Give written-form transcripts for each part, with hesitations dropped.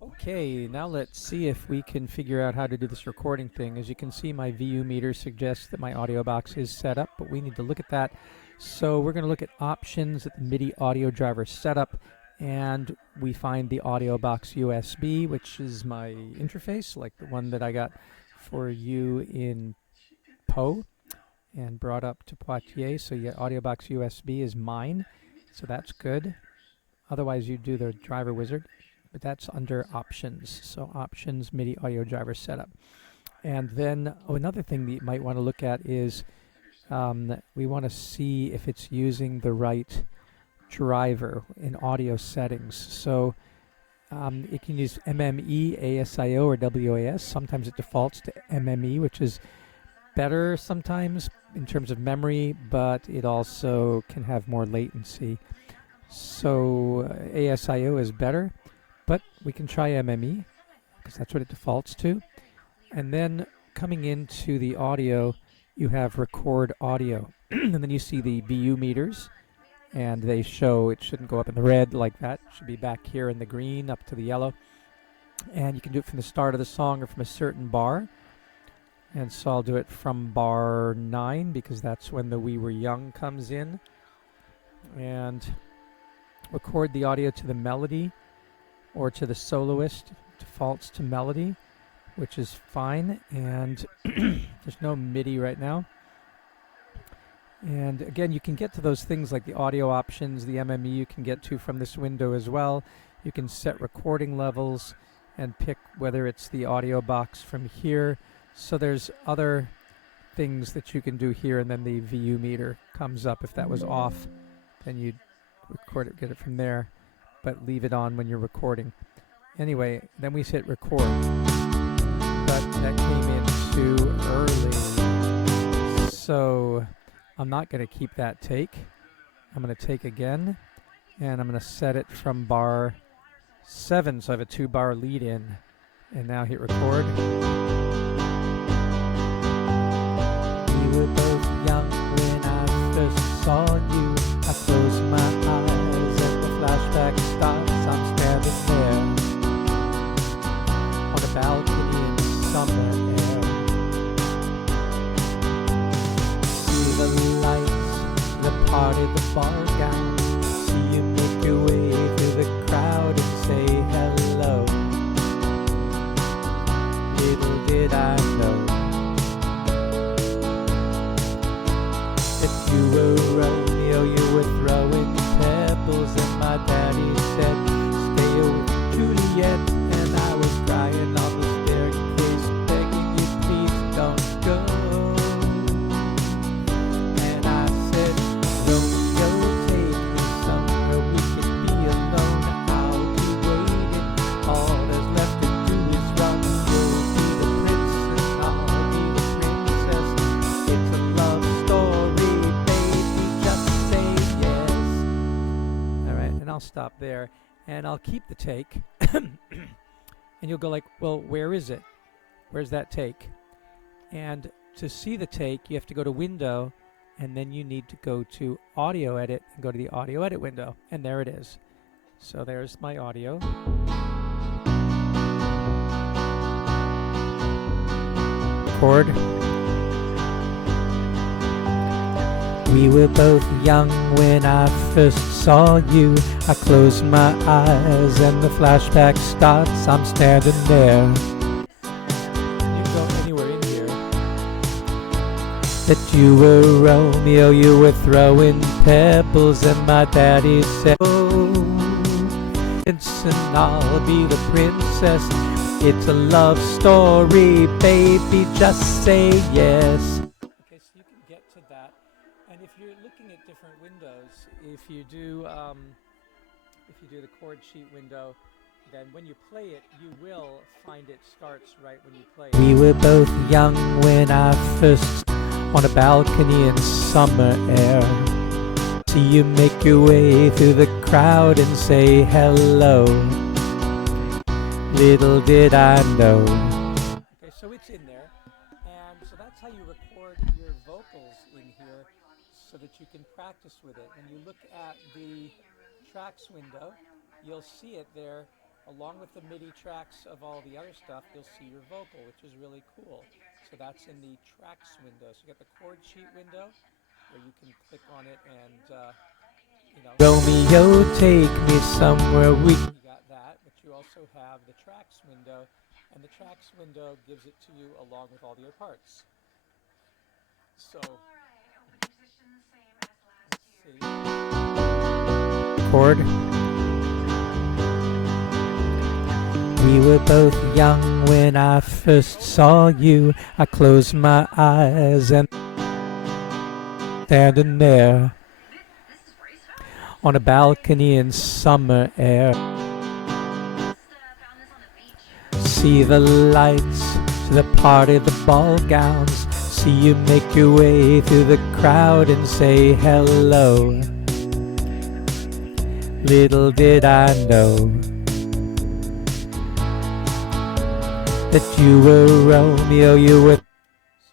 Okay, now let's see if we can figure out how to do this recording thing. As you can see, my VU meter suggests that my audio box is set up, but we need to look at that. So we're going to look at options at the MIDI audio driver setup, and we find the audio box USB, which is my interface, like the one that I got for you in Pau and brought up to Poitiers. So you get audio box USB is mine, so that's good. Otherwise, you do the driver wizard, but that's under options. So options, MIDI audio driver setup. And then another thing that you might want to look at is we want to see if it's using the right driver in audio settings. So it can use MME, ASIO, or WAS. Sometimes it defaults to MME, which is better sometimes in terms of memory, but it also can have more latency. So ASIO is better, but we can try MME because that's what it defaults to. And then coming into the audio, you have record audio. And then you see the VU meters, and they show it shouldn't go up in the red like that. It should be back here in the green up to the yellow. And you can do it from the start of the song or from a certain bar. And so I'll do it from bar 9 because that's when the We Were Young comes in. And record the audio to the melody or to the soloist. Defaults to melody, which is fine. And there's no MIDI right now. And again, you can get to those things like the audio options, the MME you can get to from this window as well. You can set recording levels and pick whether it's the audio box from here. So there's other things that you can do here, and then the VU meter comes up. If that was off, then you'd record it, get it from there, but leave it on when you're recording. Anyway, then we hit record, but that came in too early. So I'm not going to keep that take. I'm going to take again, and I'm going to set it from bar 7, so I have a 2-bar lead in, and now hit record. We were both young when I first saw you. I close my eyes and the flashback starts. I'm standing there on a balcony in summer air. See the lights, the party, the ball gown. See you make your way through the crowd and say hello. Little did I know that you were Romeo, you were throwing pebbles, and my daddy said, stay with Juliet, and I was crying on the staircase, begging you please don't go. And I said, Romeo, take me somewhere we can be alone. I'll be waiting, all that's left to do is run. You'll be the prince and I'll be the princess. It's a love story, baby, just say yes. Alright, and I'll stop there, and I'll keep the take. And you'll go like, well, where is it? Where's that take? And to see the take, you have to go to Window, and then you need to go to Audio Edit and go to the Audio Edit window, and there it is. So there's my audio. Record. We were both young when I first saw you. I close my eyes and the flashback starts. I'm standing there. You can go anywhere in here. That you were Romeo, you were throwing pebbles, and my daddy said, oh, Prince and I'll be the princess. It's a love story, baby, just say yes. Okay, so you can get to that. And if you're looking at different windows, if you do the chord sheet window, then when you play it, you will find it starts right when you play it. We were both young when I first on a balcony in summer air. See you make your way through the crowd and say hello. Little did I know. Okay, so it's in there. And so that's how you record your vocals in here so that you can practice with it. When you look at the tracks window, you'll see it there along with the MIDI tracks of all the other stuff, you'll see your vocal, which is really cool. So that's in the tracks window. So you got the chord sheet window where you can click on it and, Romeo, take me somewhere we. You got that, but you also have the tracks window, and the tracks window gives it to you along with all the other parts. So, let's see. Chord. We were both young when I first saw you. I closed my eyes and standing there on a balcony in summer air. See the lights to the party, the ball gowns. See you make your way through the crowd and say hello. Little did I know that you were Romeo, you were. So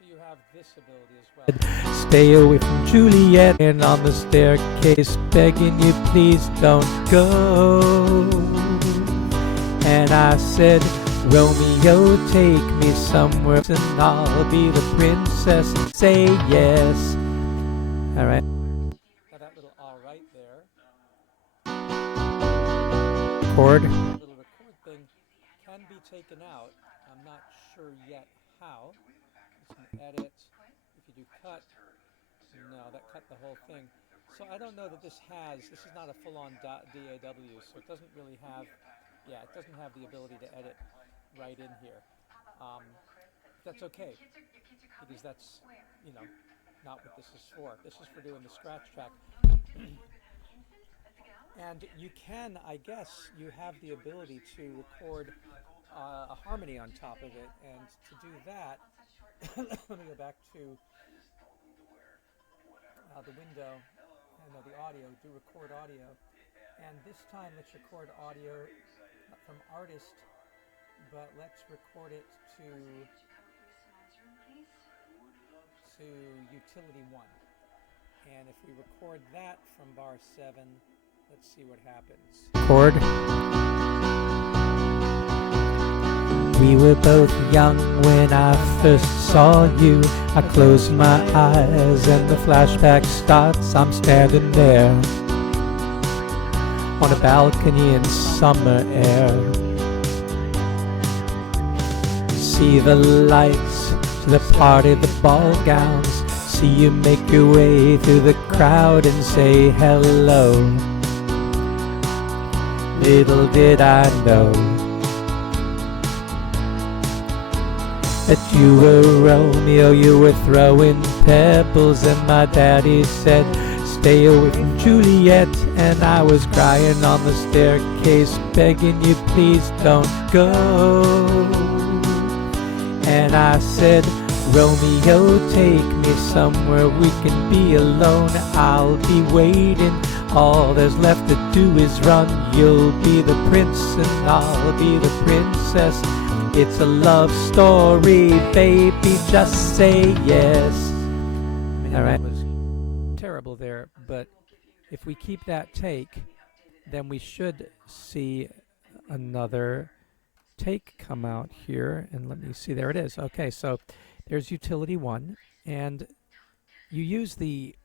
you have this ability as well. Stay away from Juliet and on the staircase begging you please don't go. And I said, Romeo, take me somewhere and I'll be the princess. Say yes. All right. Now that little all right there. Chord. The little record thing can be taken out. I'm not sure yet how. You can edit. If you do cut, no, that cut the whole thing. So I don't know that this is not a full-on DAW, so it doesn't really have, it doesn't have the ability to edit right in here. That's okay, because that's, not what this is for. This is for doing the scratch track. And you can, I guess, you have the ability to record a harmony on top of it. And to do that, let me go back to the window, the audio, do record audio. And this time let's record audio from artist, but let's record it to utility 1. And if we record that from bar 7, let's see what happens. Chord. We were both young when I first saw you. I closed my eyes and the flashback starts. I'm standing there on a balcony in summer air. See the lights to the party, the ball gowns. See you make your way through the crowd and say hello. Little did I know that you were Romeo, you were throwing pebbles, and my daddy said, stay away from Juliet, and I was crying on the staircase, begging you please don't go. And I said, Romeo, take me somewhere we can be alone. I'll be waiting, all there's left to do is run. You'll be the prince and I'll be the princess. It's a love story, baby, just say yes. All right. It was terrible there, but if we keep that take, then we should see another take come out here. And let me see, there it is. Okay, so there's utility 1, and you use the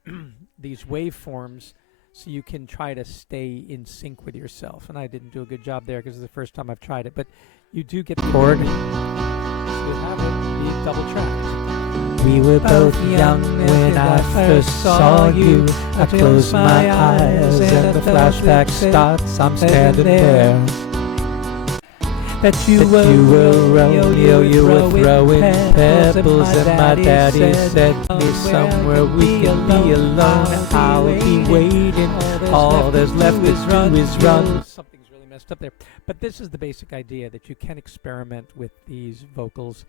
these waveforms so you can try to stay in sync with yourself. And I didn't do a good job there because it's the first time I've tried it, but you do get the chord. So you have it be double tracked. We were both young when I first saw you. I closed my eyes and the flashback starts. I'm standing there. That you were Romeo, you were throwing pebbles, and my daddy said, me somewhere we can be alone. I'll be waiting, all there's left to do is run. Something's really messed up there. But this is the basic idea, that you can experiment with these vocals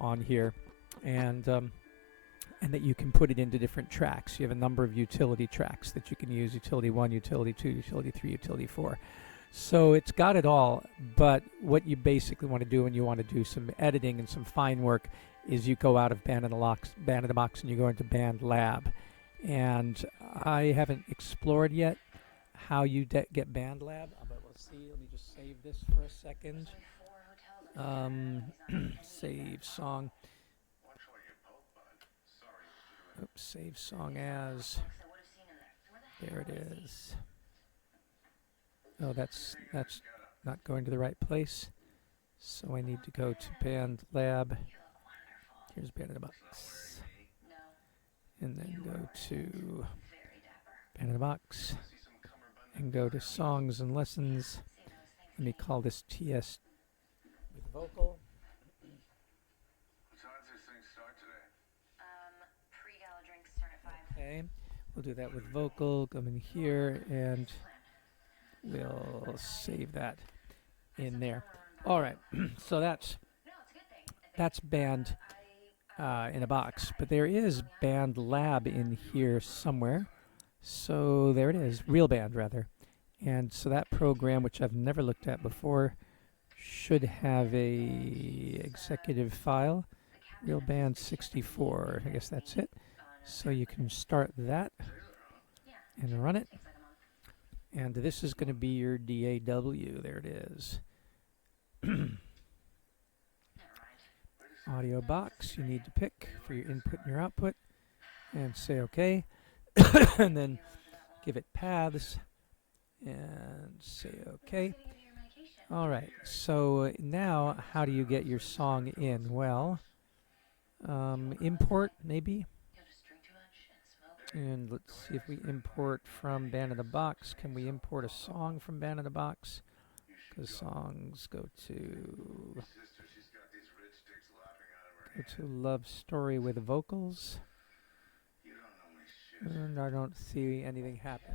on here, and that you can put it into different tracks. You have a number of utility tracks that you can use, utility 1, utility 2, utility 3, utility 4. So it's got it all, but what you basically want to do when you want to do some editing and some fine work is you go out of Band in the Box and you go into BandLab. And I haven't explored yet how you get BandLab, but we'll see. Let me just save this for a second. Save song. Oops, save song as. There it is. Oh, that's not going to the right place. So I need to go to Band Lab. Here's Band in a Box. And then go to Band in a Box. And go to Songs and Lessons. Let me call this TS with vocal. What time does this thing start today? Pre-gala drinks start at 5. Okay, we'll do that with vocal. Come in here and we'll save that in there. All right, so that's Band in a Box, but there is Band Lab in here somewhere. So there it is, Real Band rather. And so that program, which I've never looked at before, should have a executive file, Real Band 64. I guess that's it. So you can start that and run it. And this is going to be your DAW. There it is. Audio box you need to pick for your input and your output. And say OK. And then give it paths. And say OK. All right. So now how do you get your song in? Well, import maybe. And let's see if we import from Band in a Box. Can we import a song from Band in a Box? Because songs go to Love Story with vocals. And I don't see anything happen.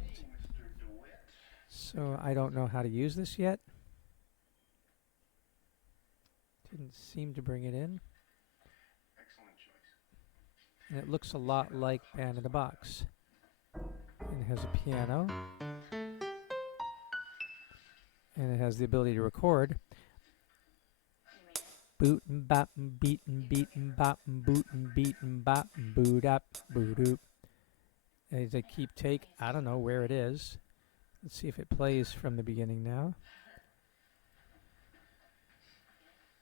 So I don't know how to use this yet. Didn't seem to bring it in. And it looks a lot like Band in a Box. And it has a piano. And it has the ability to record. Bootin' boppin' beatin' beatin' boppin' bootin' beatin' boppin' boot up boot oop. As I keep take, I don't know where it is. Let's see if it plays from the beginning now.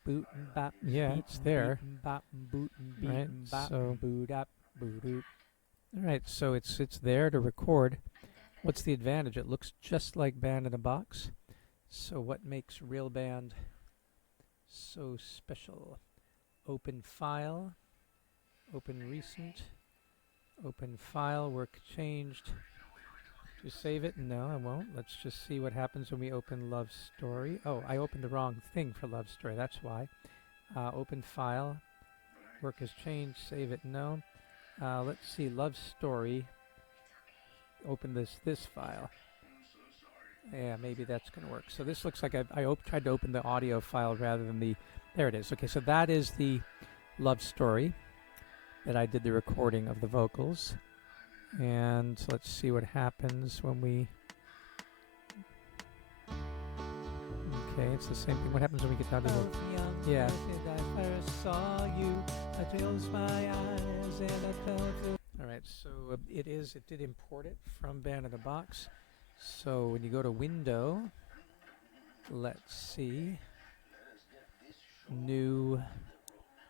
Bootin' bop, yeah, it's there. Right, so boot up, boot oop. All right, so it's there to record. What's the advantage? It looks just like Band in a Box. So what makes Real Band so special? Open file, open recent, open file, work changed. To save it? No, I won't. Let's just see what happens when we open Love Story. Oh, I opened the wrong thing for Love Story, that's why. Open file, work has changed, save it, no. Let's see, Love Story. Open this file. Yeah, maybe that's going to work. So this looks like I tried to open the audio file rather than the... There it is. Okay, so that is the Love Story that I did the recording of the vocals. And let's see what happens when we... Okay, it's the same thing. What happens when we get down to the... Yeah. I first saw you, I closed my eyes and I fell through. Alright, so it did import it from Band in a Box. So when you go to Window, let's see, New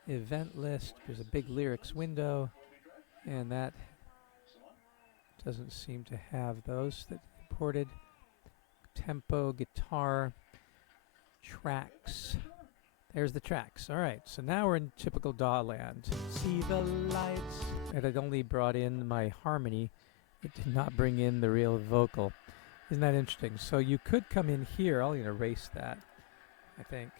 Event List, there's a big lyrics window, and that doesn't seem to have those that imported. Tempo, guitar, tracks. There's the tracks. All right, so now we're in typical DAW land. See the lights. It had only brought in my harmony. It did not bring in the real vocal. Isn't that interesting? So you could come in here. I'll erase that, I think.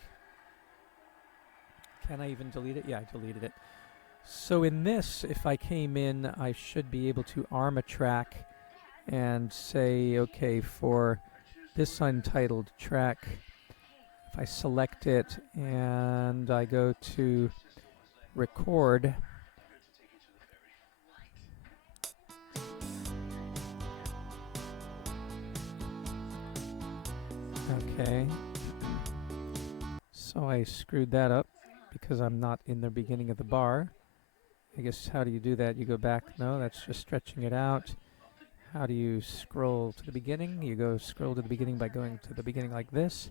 Can I even delete it? Yeah, I deleted it. So in this, if I came in, I should be able to arm a track and say, okay, for this untitled track, if I select it and I go to record, okay, so I screwed that up because I'm not in the beginning of the bar. I guess how do you do that? You go back, no, that's just stretching it out. How do you scroll to the beginning? You go scroll to the beginning by going to the beginning like this.